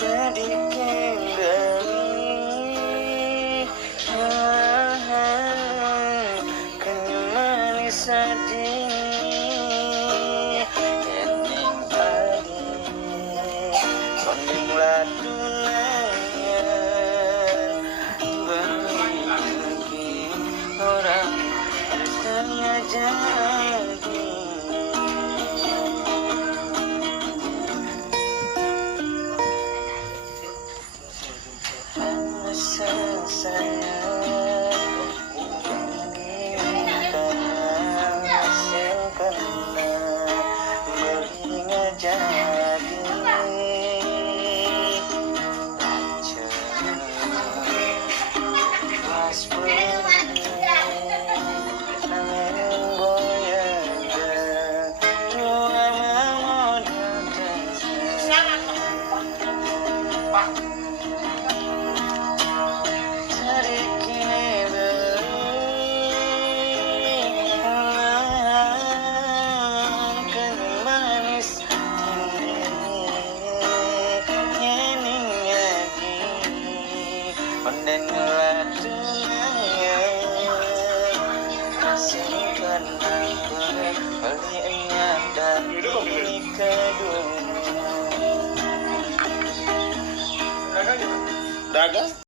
Jadi kembali kenyang manis hati ening padi koninglah tunangan bagi orang tengah jadi Ondenlah tunangan simpan aku belinya dari kedua dagang